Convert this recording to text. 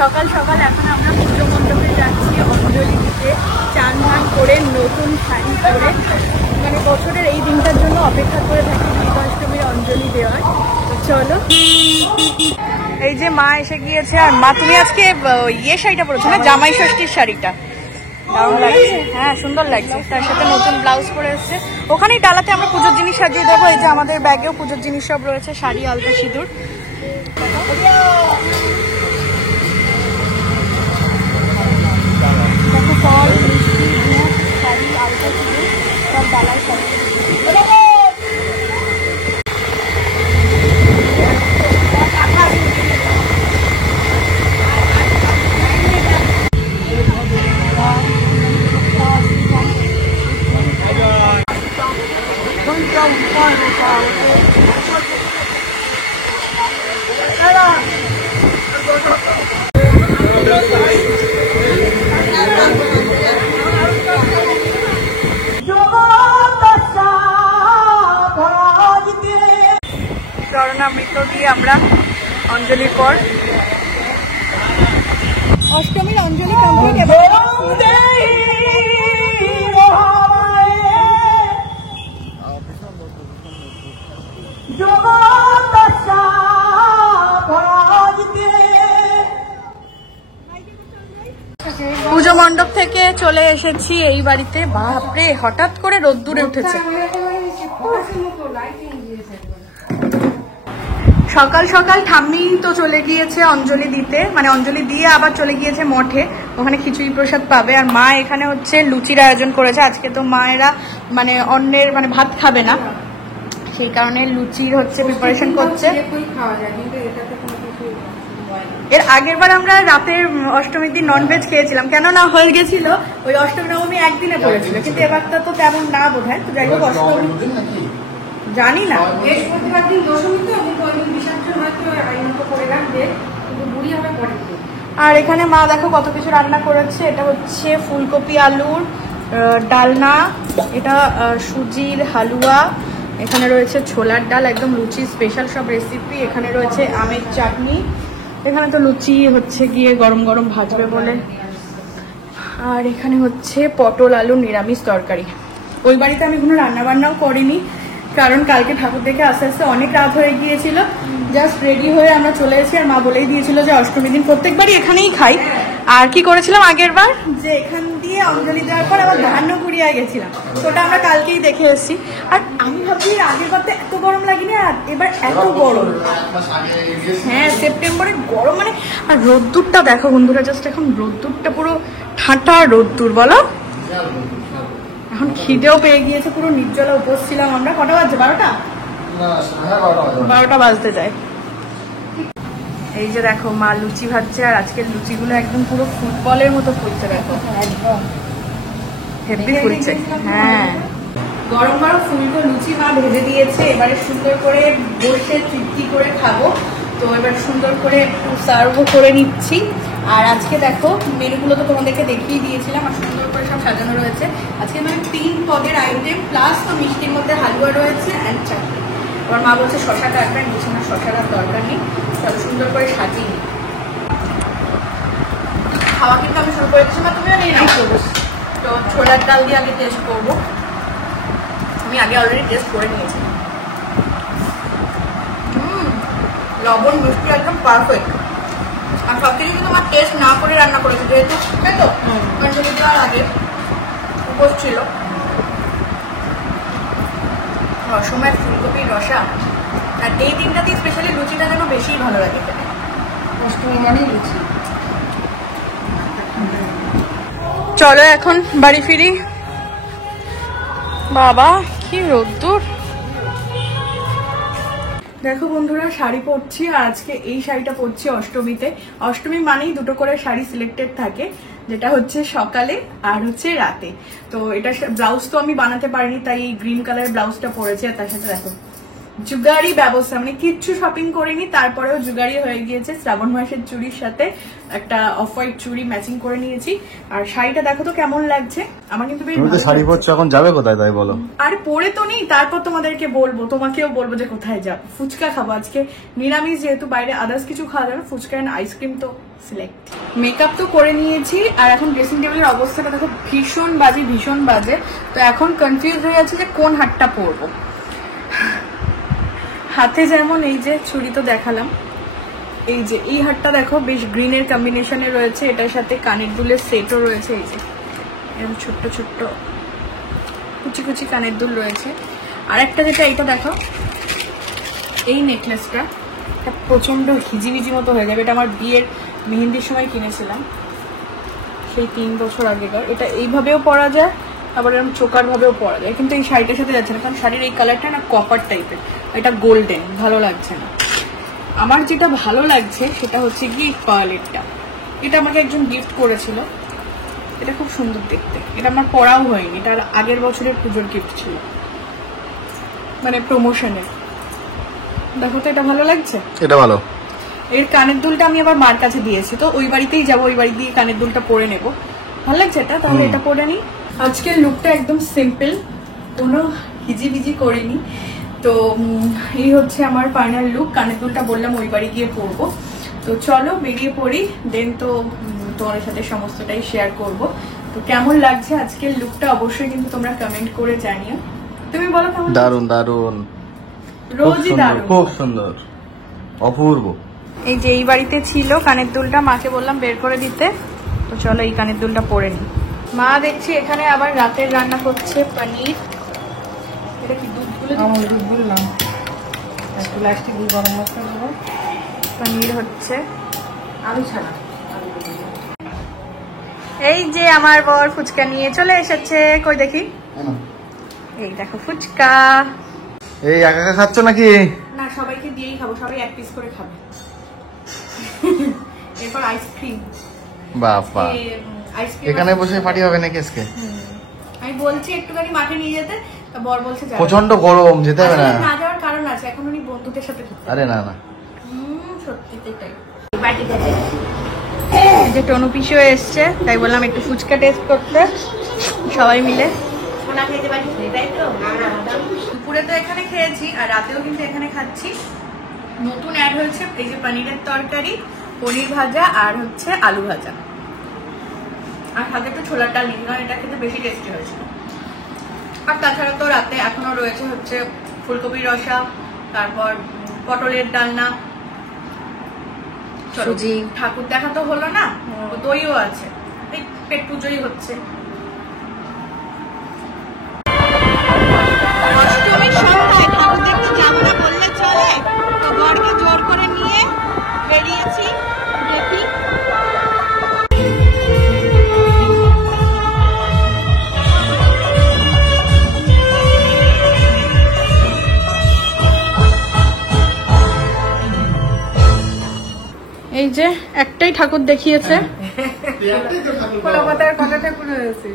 সকাল সকাল এখন আমরা পুজো মণ্ডপে যাচ্ছি অঞ্জলি দিতে, চান ধান করে নতুন শাড়ি পরে, মানে বছরের এই দিনটার জন্য অপেক্ষা করে থাকি দুর্গাষ্টমীর অঞ্জলি দেওয়ার। চলো, এই যে মা এসে গিয়েছে। আর মা তুমি আজকে ইয়ে শাড়িটা পরেছো না, জামাই ষষ্ঠীর শাড়িটা দারুণ লাগছে। হ্যাঁ সুন্দর লাগছে, তার সাথে নতুন ব্লাউজ পরে এসছে। ওখানেই ডালাতে আমরা পুজোর জিনিস সাজিয়ে দেবো। এই যে আমাদের ব্যাগেও পুজোর জিনিস সব রয়েছে, শাড়ি, আলতা, সিঁদুর। দেখো ফল, মিষ্টি, দুধ, শাড়ি, আলতা, সিঁদুর সব ডালায় সাজিয়ে। চরণামৃত দিয়ে আমরা অঞ্জলির পর অষ্টমীর অঞ্জলি কমপ্লিট। পুজো মণ্ডপ থেকে চলে এসেছি এই বাড়িতে। বাপরে, হঠাৎ করে রোদ্দুরে উঠেছে। সকাল সকাল ঠাম্মি তো চলে গিয়েছে অঞ্জলি দিতে, মানে অঞ্জলি দিয়ে আবার চলে গিয়েছে মঠে, ওখানে খিচুড়ি প্রসাদ পাবে। আর মা এখানে হচ্ছে লুচির আয়োজন করেছে। আজকে তো মায়েরা মানে অন্যের মানে ভাত খাবে না, সেই কারণে লুচির হচ্ছে প্রিপারেশন করছে। এর আগের বার আমরা রাতের অষ্টমীর দিন ননভেজ খেয়েছিলাম, কেননা হয়ে গেছিল ওই অষ্টমী নবমী একদিনে পড়েছিল, কিন্তু এবারটা তো তেমন না বোধ হয়। তো যাই হোক, অষ্টমী জানি না, আর এখানে মা দেখো কত কিছু রান্না করেছে। এটা হচ্ছে ফুলকপি আলুর ডালনা, এটা সুজির হালুয়া, এখানে রয়েছে ছোলার ডাল, একদম লুচি স্পেশাল সব রেসিপি। এখানে রয়েছে আমের চাটনি, এখানে তো লুচি হচ্ছে গিয়ে গরম গরম ভাজবে বলে। আর এখানে হচ্ছে পটল আলু নিরামিষ তরকারি। ওই বাড়িতে আমি কোনো রান্না বান্নাও করিনি, কারণ কালকে ঠাকুর দেখে আস্তে আস্তে অনেক রাত হয়ে গিয়েছিল। জাস্ট রেডি হয়ে আমরা চলে এসেছি। আর মা বলেই দিয়েছিল যে অষ্টমীর দিন প্রত্যেকবারই এখানেই খাই। আর কি করেছিলাম আগের বার, যে এখান দিয়ে অঞ্জলি দেওয়ার পর আবার ধান্যকুড়িয়ায় গেছিলাম, ওটা আমরা কালকেই দেখে এসেছি। আর আমি ভাবছি আগের বার তো এত গরম লাগেনি, আর এবার এত গরম। হ্যাঁ, সেপ্টেম্বরের গরম মানে। আর রোদ্দুরটা দেখো বন্ধুরা, জাস্ট এখন রোদ্দুরটা পুরো ঠাঁটা রোদ্দুর, বলো। এখন খিদেও পেয়ে গিয়েছে, পুরো নির্জলা উপোস ছিলাম আমরা। কটা বাজছে? 12টা বাজতে যায়। এই যে দেখো মা লুচি ভাজছে, আর আজকের লুচিগুলো একদম পুরো ফুটবলের মতো ফুলছে, দেখো একদম হেভি ফুলছে। হ্যাঁ, গরম গরম ফুলকো লুচি মা ভেজে দিয়েছে। এবারে সুন্দর করে বসে তৃপ্তি করে খাবো। তো এবার সুন্দর করে একটু সার্ভও করে নিচ্ছি। আর আজকে দেখো মেনুগুলো তো তোমাদেরকে দেখিয়ে দিয়েছিলাম, আর সুন্দর করে সব সাজানো রয়েছে। আজকে মানে 3 পদের আইটেম, প্লাস তো মিষ্টির মধ্যে হালুয়া রয়েছে অ্যান্ড চাটনি। আমার মা বলছে শশা কাটবেন, বলছে না শশার দরকার নেই, তাহলে সুন্দর করে সাজিয়ে নিই। খাওয়া কিন্তু আমি শুরু করে দিচ্ছি, না তুমিও নিয়ে নাও। তো ছোলার ডাল দিয়ে আগে টেস্ট করবো। আমি আগে অলরেডি টেস্ট করে নিয়েছি। লবণ মিষ্টি একদম পারফেক্ট। আর সব কিছু কিন্তু আমার টেস্ট না করে রান্না করেছি, যেহেতু তাই তো অঞ্জলি দেওয়ার আগে উপোস ছিল। রসময়ের ফুলকপির রসা, আর এই দিনটাতে স্পেশালি লুচিটা যেন বেশি ভালো লাগে খেতে। অষ্টমী মানেই লুচি। চলো এখন বাড়ি ফিরি। বাবা কি রোদ্দুর। দেখো বন্ধুরা, শাড়ি পরছি, আর আজকে এই শাড়িটা পরছি অষ্টমীতে। অষ্টমী মানেই দুটো করে শাড়ি সিলেক্টেড থাকে, যেটা হচ্ছে সকালে আর হচ্ছে রাতে। তো এটা ব্লাউজ তো আমি বানাতে পারিনি, তাই গ্রিন কালার ব্লাউজটা পরেছি। আর তার সাথে দেখো জুগারি ব্যবস্থা, মানে কিচ্ছু শপিং করিনি, তারপরেও জুগারি হয়ে গিয়েছে। শ্রাবণ মাসের চুড়ির সাথে একটা অফ হোয়াইট চুড়ি ম্যাচিং করে নিয়েছি। আর শাড়িটা দেখো তো কেমন লাগছে। আমার কিন্তু শাড়ি পরছো, এখন যাবে কোথায় তাই বলো? আরে পরে তো নেই, তারপর তোমাদেরকে বলবো, তোমাকেও বলবো যে কোথায় যাবো। ফুচকা খাবো আজকে, নিরামিষ যেহেতু, বাইরে আদার্স কিছু খাওয়া যাবে। ফুচকা এন্ড আইসক্রিম তো সিলেক্ট। মেকআপ তো করে নিয়েছি আর এখন ড্রেসিং টেবিলের অবস্থাটা দেখো ভীষণ বাজে। তো এখন কনফিউজ হয়ে যাচ্ছে যে কোন হাতটা পরবো। হাতে যেমন এই যে চুড়ি তো দেখালাম, এই যে এই হাতটা দেখো বেশ গ্রিনের কম্বিনেশনে রয়েছে, এটার সাথে কানের দুলের সেটও রয়েছে। এই যে এরকম ছোট্ট ছোট্ট কুচি কুচি কানের দুল রয়েছে। আর একটা যেটা এটা দেখো, এই নেকলেসটা প্রচন্ড হিজিবিজি মতো হয়ে যাবে। এটা আমার বিয়ের মেহেন্দির সময় কিনেছিলাম, সেই 3 বছর আগেকার। এটা এইভাবেও পরা যায়, আবার এরকম চোকার ভাবেও পরা যায়, কিন্তু এই শাড়িটার সাথে যাচ্ছে না, কারণ শাড়ির এই কালারটা না কপার টাইপের, এটা গোল্ডেন, ভালো লাগছে না। আমার যেটা ভালো লাগছে সেটা হচ্ছে কি পার্লেরটা। এটা আমাকে একজন গিফট করেছিল, এটা খুব সুন্দর দেখতে। এটা আমার পরাও হয়নি, এটা আগের বছরের পুজোর গিফট ছিল, মানে প্রমোশনের। দেখো তো এটা ভালো লাগছে, এটা ভালো। এর কানের দুলটা আমি আবার মার কাছে দিয়েছি, তো ওই বাড়িতেই যাবো, ওই বাড়ি দিয়ে কানের দুলটা পরে নেব। ভালো লাগছে এটা, তাহলে এটা পরে নি। আজকের লুকটা একদম সিম্পল, কোনো হিজিবিজি করিনি। তো এই হচ্ছে আমার ফাইনাল লুক। কানের দুলটা বললাম ওই বাড়ি গিয়ে পরবো। তো চলো বেরিয়ে পড়ি, দেন তো তোমাদের সাথে সমস্তটাই শেয়ার করব। তো কেমন লাগছে আজকের লুকটা অবশ্যই কিন্তু তোমরা কমেন্ট করে জানিও। তুমি বলো কেমন? দারুন দারুন, রোজই দারুন, খুব সুন্দর, অপূর্ব। এই যে এই বাড়িতে ছিল কানের দুলটা, মাকে বললাম বের করে দিতে। তো চলো এই কানের দুলটা পরে নি। মা দেখছি এখানে আবার রাতের রান্না করছে পনির। এটা কি দুধ বললাম, প্লাস্টিক দিয়ে গরম মশলা দেবো। পনির হচ্ছে আলু ছাড়া। এই যে আমার বর ফুচকা নিয়ে চলে এসেছে, কই দেখি। এই দেখো ফুচকা। এই একা একা খাচ্ছ নাকি? না, সবাইকে দিয়েই খাবো, সবাই 1 পিস করে খাবে। এরপর আইসক্রিম। বাবা, এখানে বসে পার্টি হবে নাকি আজকে? আমি বলছি একটুখানি মাঠে নিয়ে যেতে, তা বর বলছে যাবে। প্রচন্ড গরম, যেতে হবে না। না যাওয়ার কারণ আছে, এখন উনি বন্ধুদের সাথে ঘুরতে। আরে না না, সত্যি তাই। যে টনু পিসিও এসছে, তাই বললাম একটু ফুচকা টেস্ট করতে সবাই মিলে। দুপুরে তো এখানে খেয়েছি আর রাতেও কিন্তু এখানে খাচ্ছি। নতুন অ্যাড হয়েছে এই যে পনিরের তরকারি, পনির ভাজা আর হচ্ছে আলু ভাজা, আর সাথে একটু ছোলার ডাল নিয়ে, কারণ এটা খেতে বেশি টেস্টি হয়েছিল। আর তাছাড়া তো রাতে এখনো রয়েছে হচ্ছে ফুলকপির রসা, তারপর পটলের ডালনা, সুজি, ঠাকুর দেখা তো হলো না, দইও আছে, এই পেট পুজোই হচ্ছে। অষ্টমীর সন্ধ্যায় ঠাকুর দেখতে যাবো না বললে চলে, তো বরকে জোর করে নিয়ে বেরিয়েছি। দেখি এই যে একটাই ঠাকুর দেখিয়েছে, কলকাতার কটা ঠাকুর হয়েছে।